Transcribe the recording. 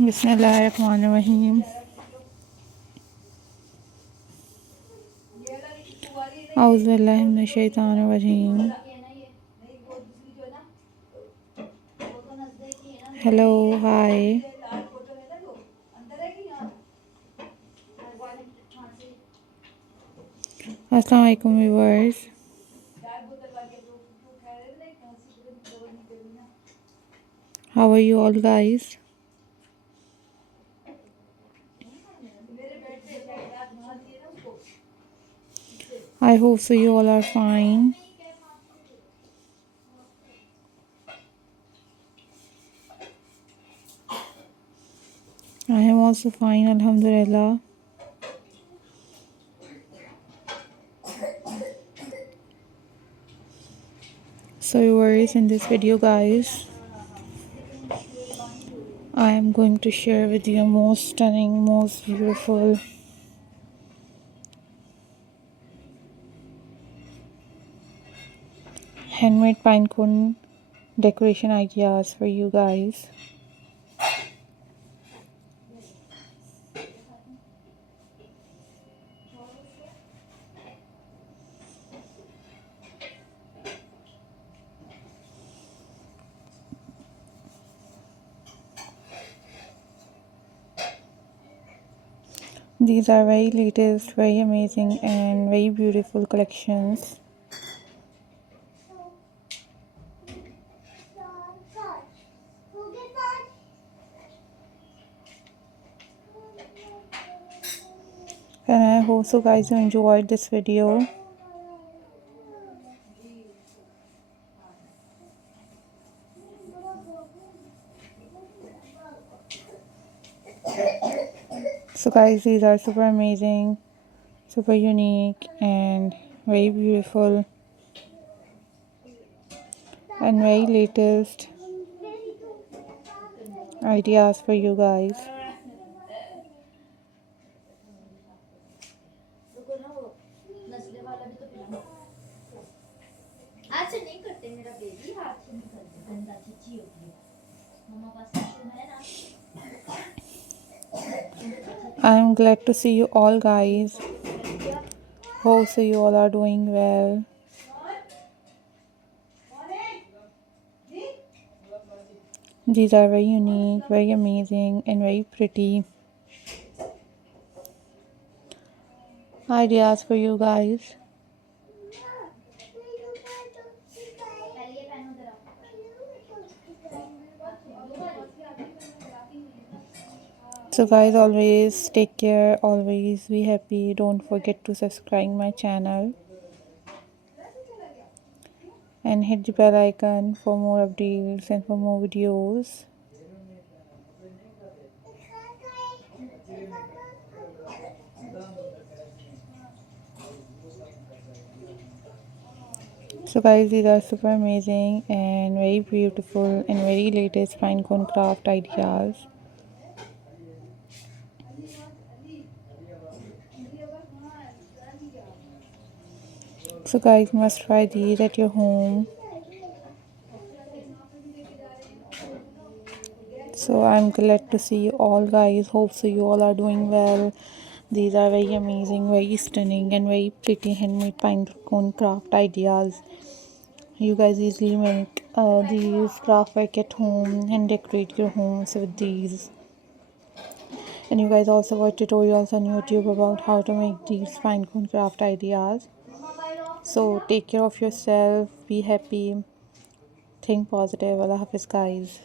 बिस्मिल्लाहिर्रहमानिर्रहीम। औज़ुबिल्लाहि मिनश्शैतानिर्रजीम। हेलो, हाय, अस्सलाम वालेकुम viewers. How are you all guys? I hope so you all are fine. I am also fine, alhamdulillah. So viewers, in this video guys, I am going to share with you most stunning, most beautiful handmade pinecone decoration ideas for you guys. These are very latest, very amazing and very beautiful collections. And I hope so guys you enjoyed this video. So guys, these are super amazing, super unique and very beautiful and very latest ideas for you guys. I am glad to see you all guys. Hope so you all are doing well. These are very unique, very amazing and very pretty ideas for you guys. So guys, always take care, always be happy. Don't forget to subscribe my channel and hit the bell icon for more updates and for more videos. So guys, these are super amazing and very beautiful and very latest pinecone craft ideas. So guys, must try these at your home. So I'm glad to see you all guys. Hope so you all are doing well. These are very amazing, very stunning and very pretty handmade pinecone craft ideas. You guys easily make these craft work at home and decorate your homes with these. And you guys also watch tutorials on YouTube about how to make these pinecone craft ideas. So take care of yourself, be happy, think positive. Allah Hafiz guys.